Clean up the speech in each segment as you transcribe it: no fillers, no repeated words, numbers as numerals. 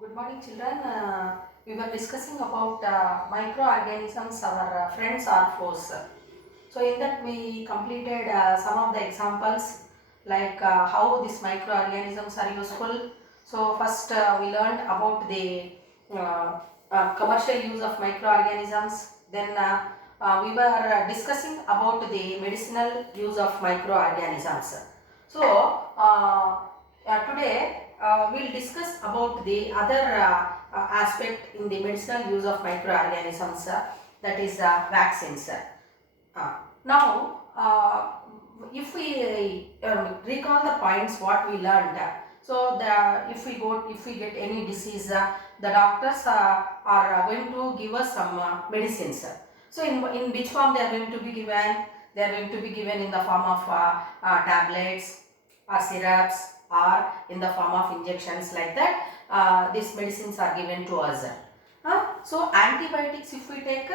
Good morning, children. We were discussing about microorganisms, our friends or foes. So, in that we completed some of the examples like how these microorganisms are useful. So, first we learned about the commercial use of microorganisms. Then we were discussing about the medicinal use of microorganisms. So, today we'll discuss about the other aspect in the medicinal use of microorganisms, that is vaccines. Now, if we recall the points what we learned, so if we get any disease, the doctors are going to give us some medicines. So, in which form they are going to be given? They are going to be given in the form of tablets or syrups or in the form of injections, like that. These medicines are given to us. So, antibiotics, if we take,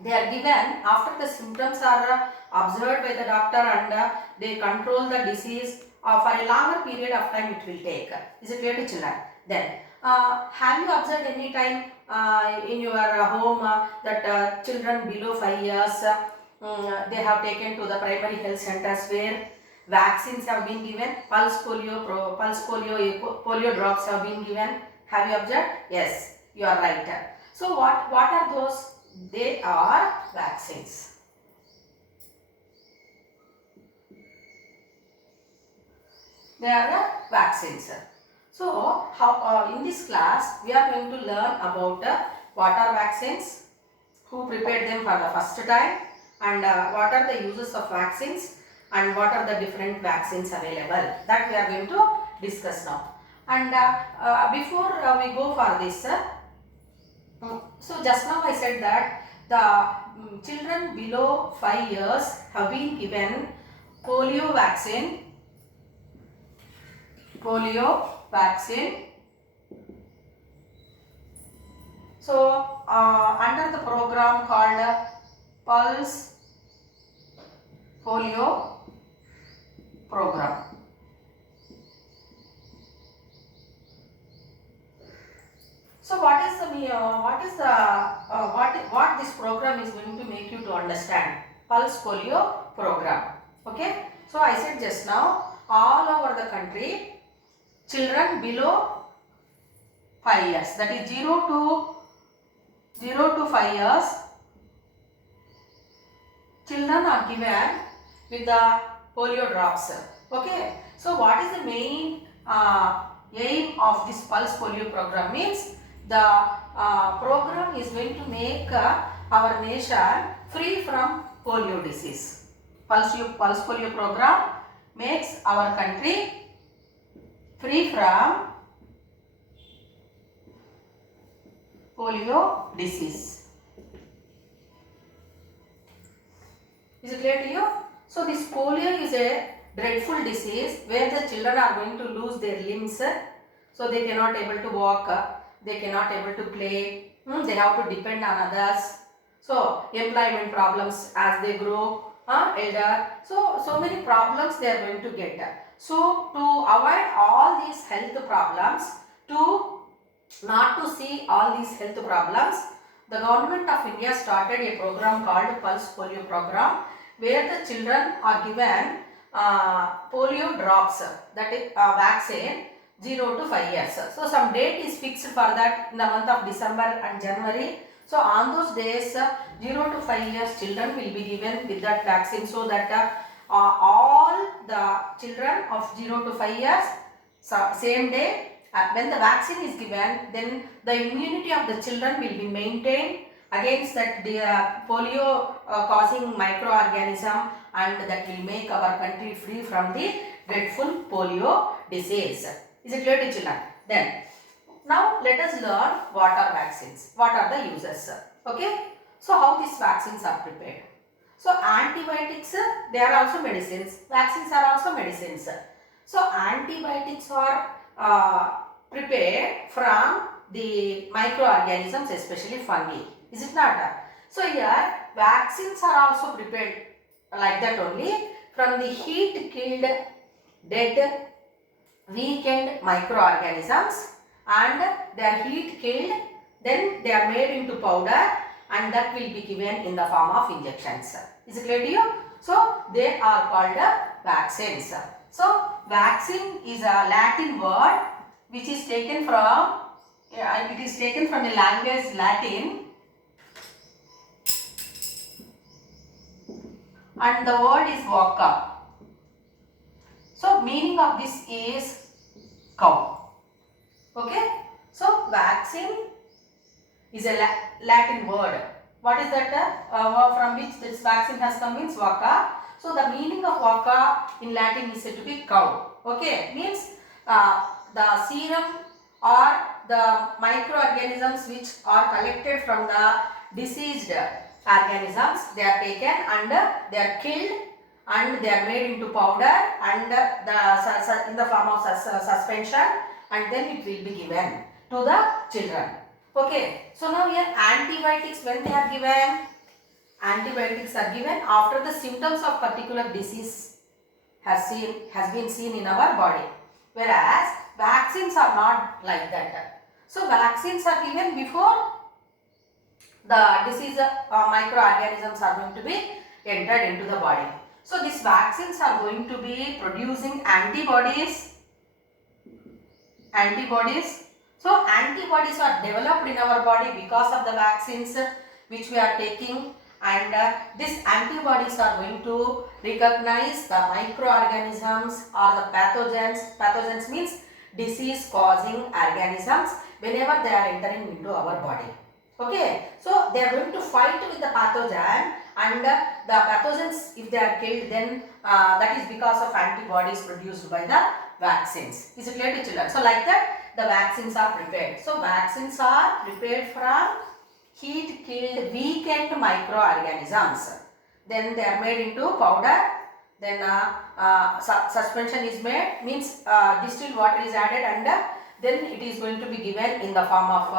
they are given after the symptoms are observed by the doctor, and they control the disease for a longer period of time it will take. Is it clear to children? Then, have you observed any time in your home that children below 5 years, they have taken to the primary health centers where vaccines have been given, polio drops have been given? Have you observed? Yes, you are right. So what are those? They are vaccines. They are vaccines. So how in this class we are going to learn about what are vaccines, who prepared them for the first time, and what are the uses of vaccines, and what are the different vaccines available. That we are going to discuss now. And before we go for this, so just now I said that the children below 5 years have been given polio vaccine, polio vaccine. So under the program called Pulse Polio Program. So what this program is going to make you to understand? Pulse Polio Program. Okay. So I said just now, all over the country, children below 5 years, that is 0 to 5 years, children are given with the polio drops. Okay. So what is the main aim of this Pulse Polio Program? Means the program is going to make our nation free from polio disease. Pulse Polio Program makes our country free from polio disease. Is it clear to you? So this polio is a dreadful disease where the children are going to lose their limbs. So they cannot able to walk, they cannot able to play, they have to depend on others. So employment problems as they grow elder. So many problems they are going to get. So to avoid all these health problems, to not to see all these health problems, the government of India started a program called Pulse Polio Program, where the children are given polio drops, that is vaccine, 0 to 5 years. So some date is fixed for that in the month of December and January. So on those days, 0 to 5 years children will be given with that vaccine, so that all the children of 0 to 5 years, same day, when the vaccine is given, then the immunity of the children will be maintained against that polio causing microorganism, and that will make our country free from the dreadful polio disease. Is it clear to children? Then, now let us learn what are vaccines, what are the uses. Okay, so how these vaccines are prepared. So antibiotics, they are also medicines, vaccines are also medicines. So antibiotics are prepared from the microorganisms, especially fungi. Is it not? So here vaccines are also prepared like that only, from the heat killed dead weakened microorganisms, and they are heat killed, then they are made into powder and that will be given in the form of injections. Is it clear to you? So they are called vaccines. So vaccine is a Latin word which is taken from a language Latin, and the word is vacca. So meaning of this is cow. Okay. So vaccine is a Latin word. What is that? From which this vaccine has come means vacca. So the meaning of vacca in Latin is said to be cow. Okay. Means the serum or the microorganisms which are collected from the diseased organisms, they are taken and they are killed and they are made into powder and in the form of suspension, and then it will be given to the children. Okay. So now here antibiotics, when they are given, antibiotics are given after the symptoms of particular disease has been seen in our body, whereas vaccines are not like that. So vaccines are given before the disease microorganisms are going to be entered into the body. So these vaccines are going to be producing antibodies. So antibodies are developed in our body because of the vaccines which we are taking, and these antibodies are going to recognize the microorganisms or the pathogens. Pathogens means disease causing organisms whenever they are entering into our body. Okay. So they are going to fight with the pathogen, and the pathogens, if they are killed, then that is because of antibodies produced by the vaccines. Is it clear to children? So like that the vaccines are prepared. So vaccines are prepared from heat killed weakened microorganisms. Then they are made into powder. Then suspension is made, means distilled water is added, and then it is going to be given in the form of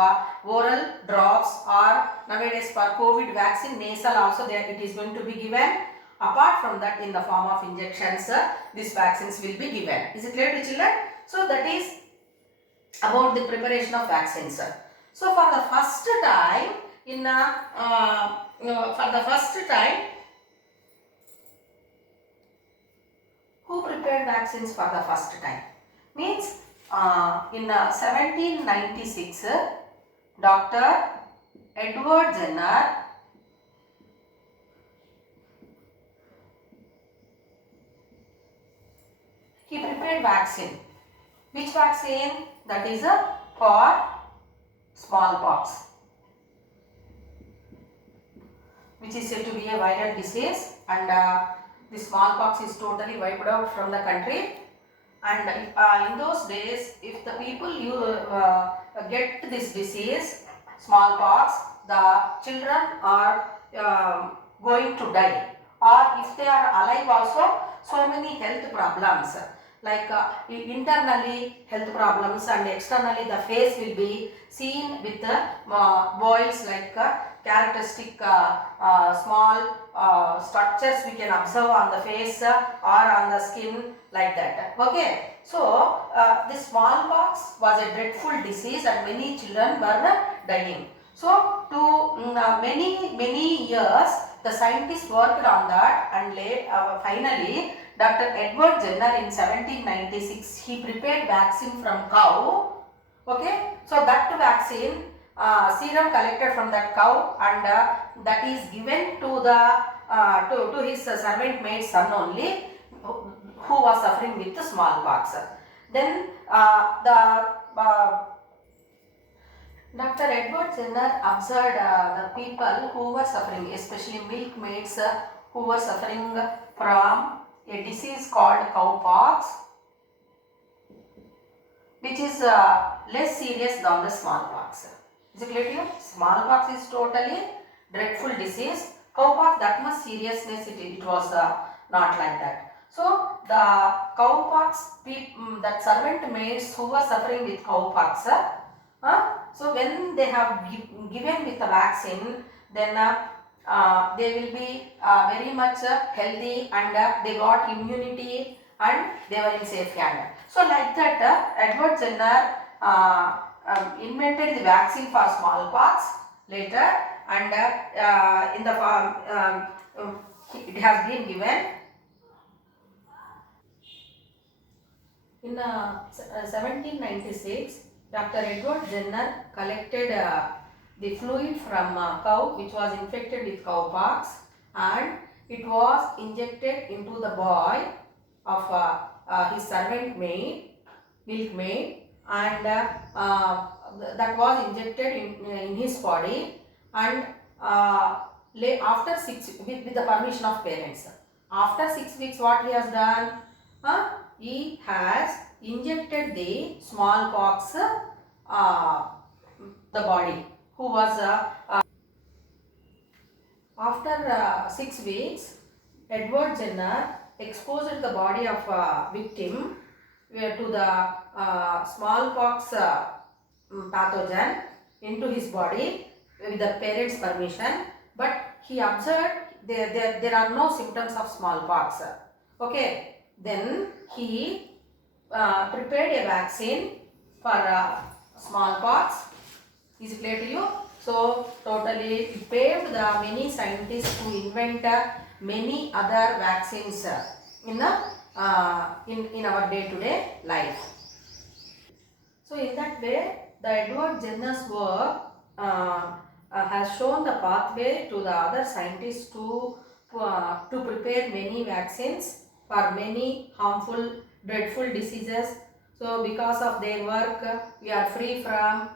oral drops, or nowadays for COVID vaccine nasal also there it is going to be given. Apart from that, in the form of injections, these vaccines will be given. Is it clear to children? So that is about the preparation of vaccines. So for the first time who prepared vaccines for the first time? Means in 1796, Dr. Edward Jenner he prepared vaccine. Which vaccine? That is for smallpox, which is said to be a viral disease, and the smallpox is totally wiped out from the country. And in those days, if the people get this disease, smallpox, the children are going to die, or if they are alive also, so many health problems, like internally health problems, and externally the face will be seen with boils, like characteristic small structures we can observe on the face or on the skin, like that. Okay. So this smallpox was a dreadful disease and many children were dying. So to many years the scientists worked on that, and finally Dr. Edward Jenner in 1796 he prepared vaccine from cow. Okay. So that vaccine serum collected from that cow, and that is given to the to his servant maid son only, who was suffering with the smallpox. Then Dr. Edward Jenner observed the people who were suffering, especially milkmaids who were suffering from a disease called cowpox, which is less serious than the smallpox. Is it clear to you? Smallpox is totally dreadful disease. Cowpox, that much seriousness it was not like that. So the cowpox, that servant maids who were suffering with cowpox, so when they have given with the vaccine, then they will be very much healthy, and they got immunity and they were in safe hand. So like that Edward Jenner invented the vaccine for smallpox later, and in the form it has been given in 1796. Dr. Edward Jenner collected the fluid from a cow which was infected with cowpox, and it was injected into the boy of his servant maid, milkmaid, and that was injected in his body, and after 6 with the permission of parents. After 6 weeks, what he has done? He has injected the smallpox the body who was after 6 weeks. Edward Jenner exposed the body of victim to the smallpox pathogen into his body with the parents' permission, but he observed there are no symptoms of smallpox. Okay, then he prepared a vaccine for smallpox. Is it clear to you? So totally it paved the many scientists to invent many other vaccines in the in our day-to-day life. So in that way, the Edward Jenner's work has shown the pathway to the other scientists to prepare many vaccines for many harmful, dreadful diseases. So because of their work, we are free from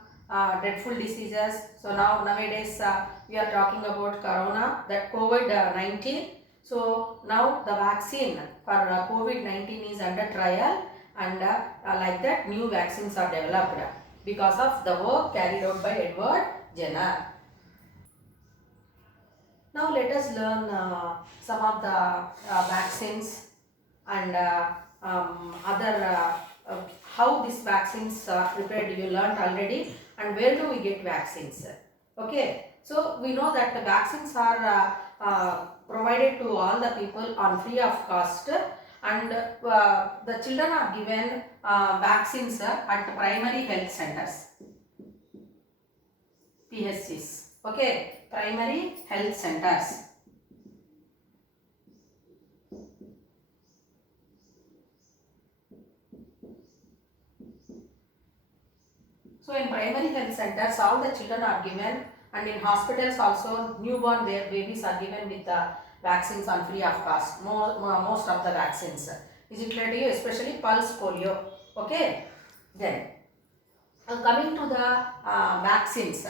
dreadful diseases. So nowadays we are talking about corona, that COVID-19. So now the vaccine for COVID-19 is under trial, and like that new vaccines are developed because of the work carried out by Edward Jenner. Now let us learn some of the vaccines and other how these vaccines are prepared. You learned already, and where do we get vaccines? Okay, so we know that the vaccines are provided to all the people on free of cost, and the children are given vaccines at primary health centers, PHCs. Okay, primary health centers. So in primary health centers, all the children are given, and in hospitals also newborn babies are given with the vaccines on free of cost. Most of the vaccines. Is it clear to you? Especially pulse polio. Okay. Then coming to the vaccines.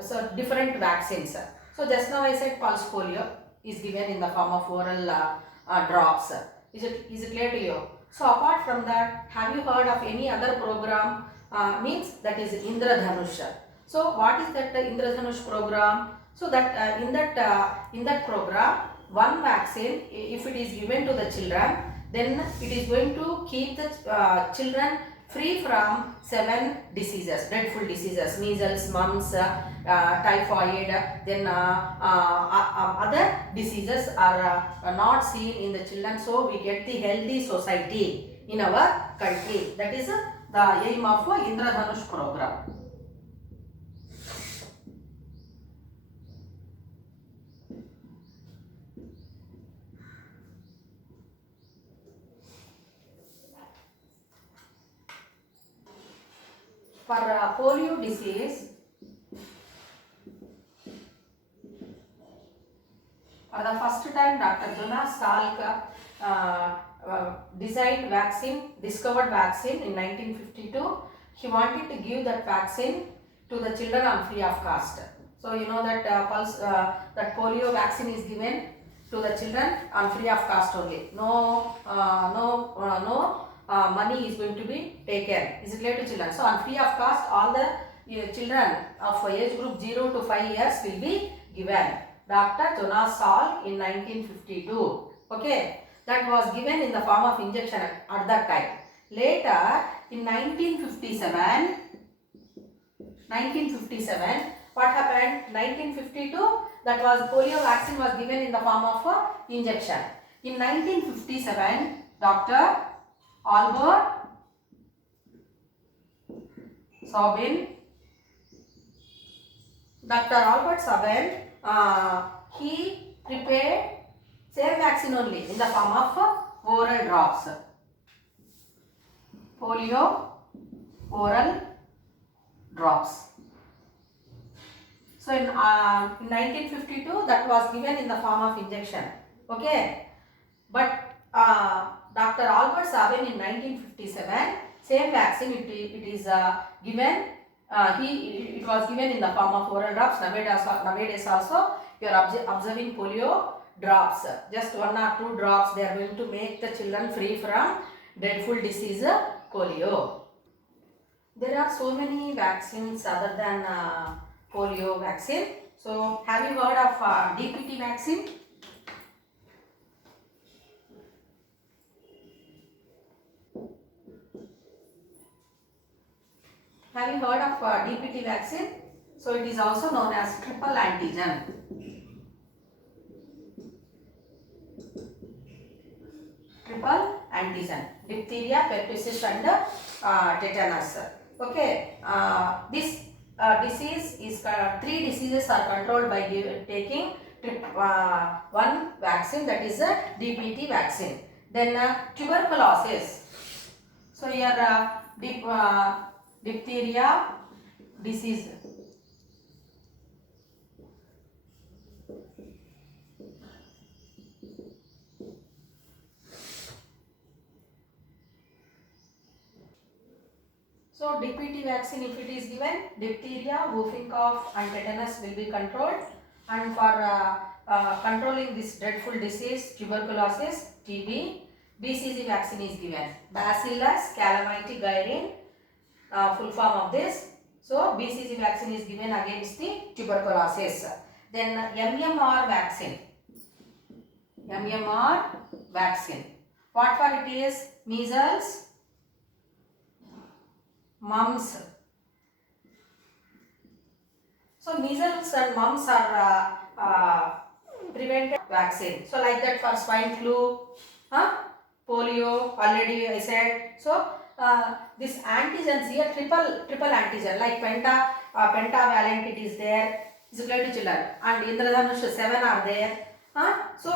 So different vaccines. So just now I said pulse polio is given in the form of oral drops. Is it clear to you? So apart from that, have you heard of any other program? Means that is Indradhanush. So what is that Indradhanush program? So that in that program, one vaccine, if it is given to the children, then it is going to keep the children free from 7 diseases, dreadful diseases: measles, mumps, typhoid. Then other diseases are not seen in the children. So we get the healthy society in our country. That is the aim of Indradhanush program. For polio disease, for the first time, Dr. Jonas Salk discovered vaccine in 1952. He wanted to give that vaccine to the children on free of cost. So you know that that polio vaccine is given to the children on free of cost only. No money is going to be taken. Is it clear to children? So on free of cost, all the children of age group 0 to 5 years will be given. Dr. Jonas Salk in 1952. Okay, that was given in the form of injection at that time. Later in 1957, what happened? 1952, that was polio vaccine was given in the form of injection. In 1957, Dr. Albert Sabin. Dr. Albert Sabin, he prepared same vaccine only in the form of oral drops. Polio oral drops. So in 1952 that was given in the form of injection. Okay. But Dr. Albert Sabin in 1957, same vaccine it is given. It was given in the form of oral drops. Nowadays also you are observing polio drops. Just 1 or 2 drops they are going to make the children free from dreadful disease polio. There are so many vaccines other than polio vaccine. So have you heard of DPT vaccine? Have you heard of DPT vaccine? So it is also known as triple antigen. Triple antigen. Diphtheria, pertussis and tetanus. Okay. This disease is 3 diseases are controlled by taking one vaccine, that is a DPT vaccine. Then tuberculosis. So here diphtheria disease. So DPT vaccine, if it is given, diphtheria, whooping cough and tetanus will be controlled, and for controlling this dreadful disease tuberculosis, TB, BCG vaccine is given. Bacillus calmette-guerin, full form of this. So BCG vaccine is given against the tuberculosis. Then MMR vaccine. MMR vaccine. What for it is? Measles, mumps. So measles and mumps are prevented vaccine. So like that for swine flu, polio, already I said. So this antigens here, triple antigen, like pentavalent it is there, is equal to children, and Indradhanush 7 are there. So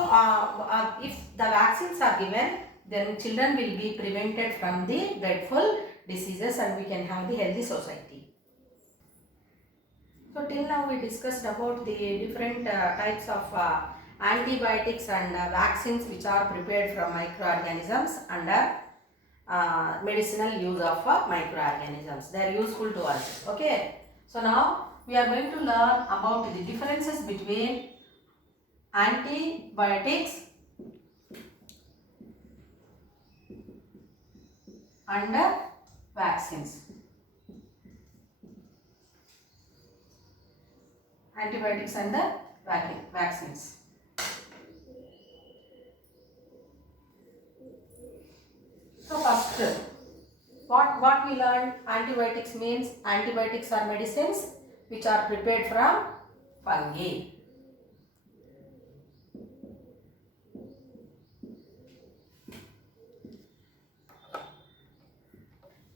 if the vaccines are given, then children will be prevented from the dreadful diseases and we can have the healthy society. So till now we discussed about the different types of antibiotics and vaccines which are prepared from microorganisms under medicinal use of microorganisms. They are useful to us. Okay. So now we are going to learn about the differences between antibiotics and vaccines. Antibiotics and vaccines. So first, what we learned, antibiotics means antibiotics are medicines which are prepared from fungi.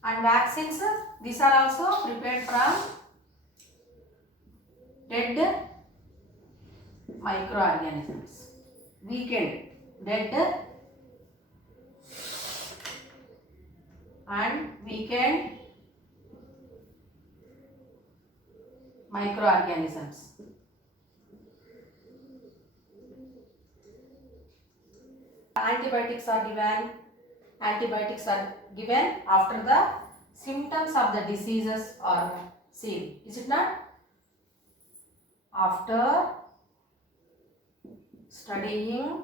And vaccines, these are also prepared from dead microorganisms, weakened, dead and weakened microorganisms. Antibiotics are given after the symptoms of the diseases are seen. Is it not? After studying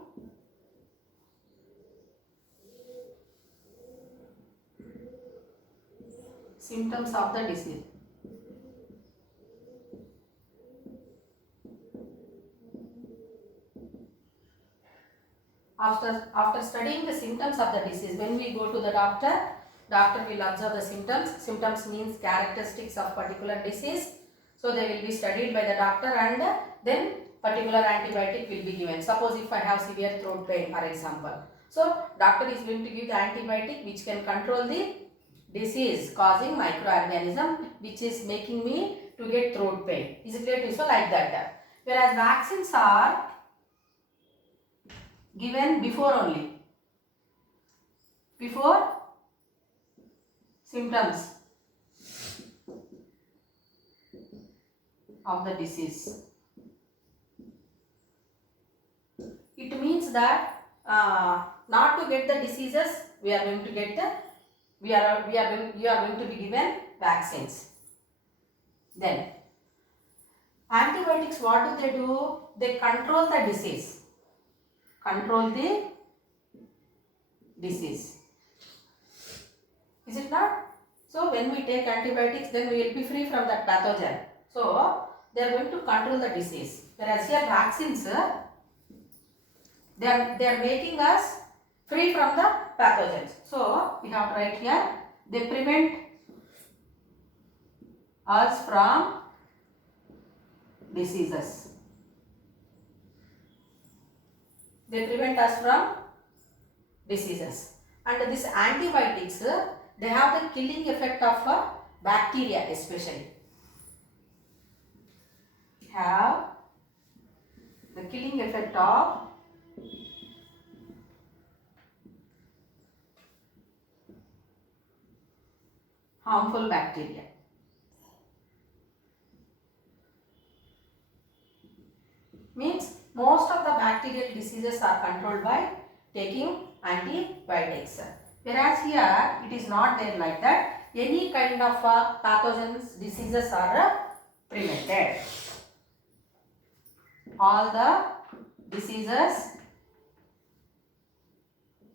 symptoms of the disease. After studying the symptoms of the disease, when we go to the doctor will observe the symptoms. Symptoms means characteristics of particular disease. So they will be studied by the doctor and then particular antibiotic will be given. Suppose if I have severe throat pain, for example. So doctor is going to give the antibiotic which can control the disease causing microorganism which is making me to get throat pain. Is it clear to you? So like that. Whereas vaccines are given before only. Before symptoms of the disease. It means that not to get the diseases, we are going to get the you are going to be given vaccines. Then antibiotics, what do? They control the disease. Control the disease. Is it not? So when we take antibiotics, then we will be free from that pathogen. So they are going to control the disease. Whereas here vaccines, they are making us free from the pathogens. So we have to write here, they prevent us from diseases. They prevent us from diseases. And these antibiotics, they have the killing effect of bacteria especially. Have the killing effect of harmful bacteria. Means most of the bacterial diseases are controlled by taking antibiotics. Whereas here it is not there like that. Any kind of pathogens, diseases are prevented. All the diseases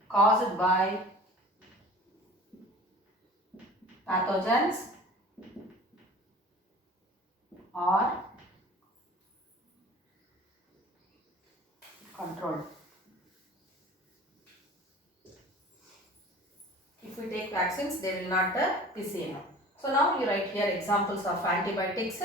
caused by pathogens are controlled. If we take vaccines, they will not be seen. So now you write here examples of antibiotics.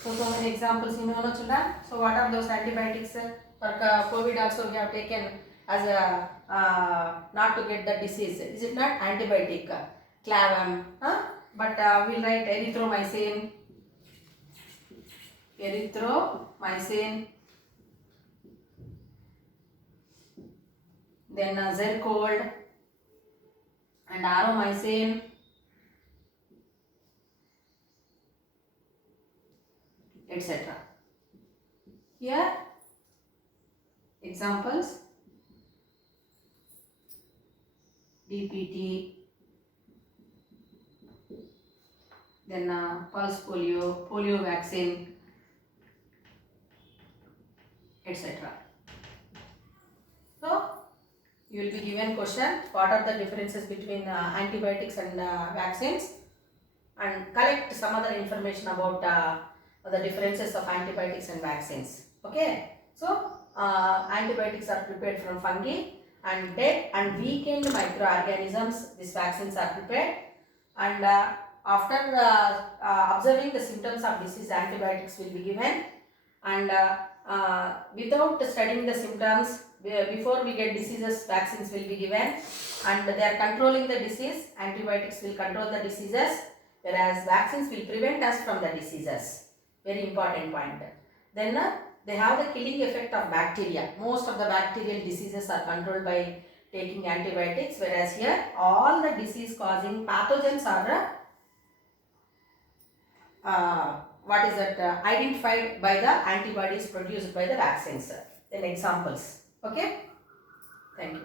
So many examples you know, children. So what are those antibiotics? For COVID also we have taken as a not to get the disease. Is it not antibiotic? Clavum. But we'll write erythromycin. Erythromycin. Then Zercold and Aromycin. Etc. Here examples: DPT, then pulse polio, polio vaccine, etc. So you will be given question, what are the differences between antibiotics and vaccines, and collect some other information about the differences of antibiotics and vaccines. Okay, so antibiotics are prepared from fungi, and dead and weakened microorganisms, these vaccines are prepared, and after observing the symptoms of disease, antibiotics will be given, and without studying the symptoms, before we get diseases, vaccines will be given, and they are controlling the disease. Antibiotics will control the diseases, whereas vaccines will prevent us from the diseases. Very important point. Then they have the killing effect of bacteria. Most of the bacterial diseases are controlled by taking antibiotics, whereas here all the disease causing pathogens are identified by the antibodies produced by the vaccines. Then examples. Okay. Thank you.